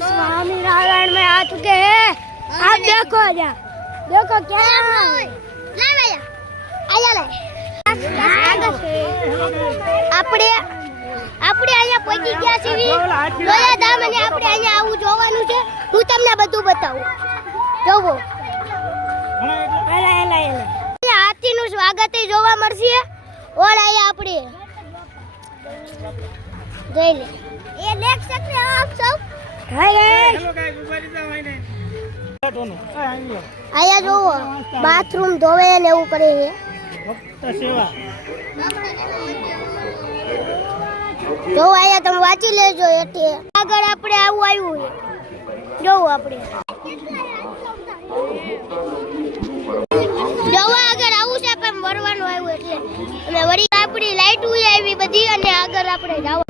स्वामीनारायण में आ चुके हैं। आप देखो जा, देखो क्या આપણે અહીંયા પહોંચી ગયા છીએ લોયાધામ અને આપણે અહીંયા આવું જોવાનું છે. હું તમને બધું બતાવું. જોવો હાથીનું સ્વાગત જોવા મળશે. ઓર અહીંયા આપણે જોઈ લે એ દેખ सकते हो आप सब. અહીંયા જોવો બાથરૂમ ધોવે ને એવું કરે છે. જો અહીંયા તમે વાંચી લેજો. એટલે આગળ આપણે આવું આવ્યું છે. જોવો આપણે જોવો આગળ આવું છે પણ મરવાનું આવ્યું એટલે અને વળી આપણી લાઈટ આવી બધી અને આગળ આપણે જાવ.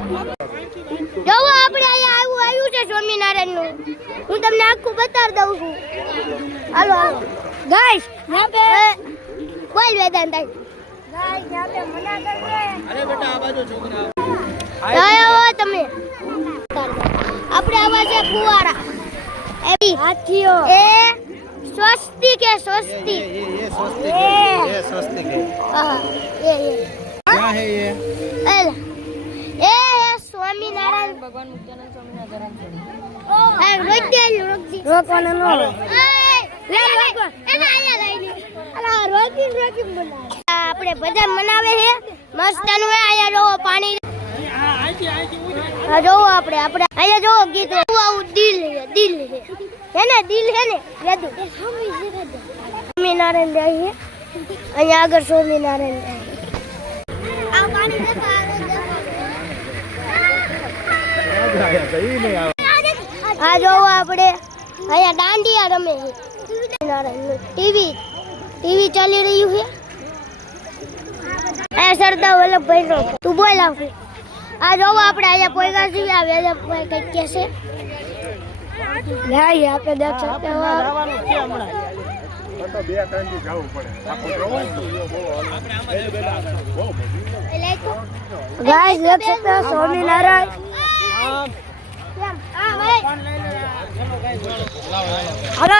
જોવો આપણે અહીંયા આવ્યું છે સ્વામિનારાયણ નું. હું તમને આખું બતાવી દઉં છું. હાલો હાલો ગાઈસ यहाँ पे બોલ વેદાંત ગાઈસ यहाँ पे मना कर रहे हैं. अरे बेटा आ बाजू छोकरा આવો તમે. આપણે આવા છે ફુવારા એ હાથીઓ એ સ્વસ્તિક કે સ્વસ્તિક ये स्वस्तिक है. ये स्वस्तिक है. हां ये क्या है ये ए स्वामीनारायण भगवान मुक्तानंद स्वामीनारायण ए रोकी रोकવાનો નો લે રોકો એને આયા લઈ અલા રોકી બોલા. આપણે ભજન મનાવે છે મસ્તનું આયા જોવો પાણી. જોવો આપણે અહીંયા જોવો ગીત આવું દિલ હે ને દિલ હે ને રેદુ સ્વામિનારાયણ જાય છે. અહીંયા આગળ સ્વામિનારાયણ જાય આ પાણી દેખો આ જોવો આપણે અહીંયા દાંડિયા રમે છે. ટીવી ચાલી રહ્યું છે. એ સરદાર વલ્લભભાઈ નો તું બોલ આવ. આ જોવો આપણે અહીંયા પોઈગા છીએ. આ વેદભાઈ કઈ કે છે લે આપણે દેખ सकते हो. તો બે ટાઈમ થી જવું પડે. ગાઈસ દેખ सकते हो સ્વામિનારાયણ. હા ભાઈ હાલો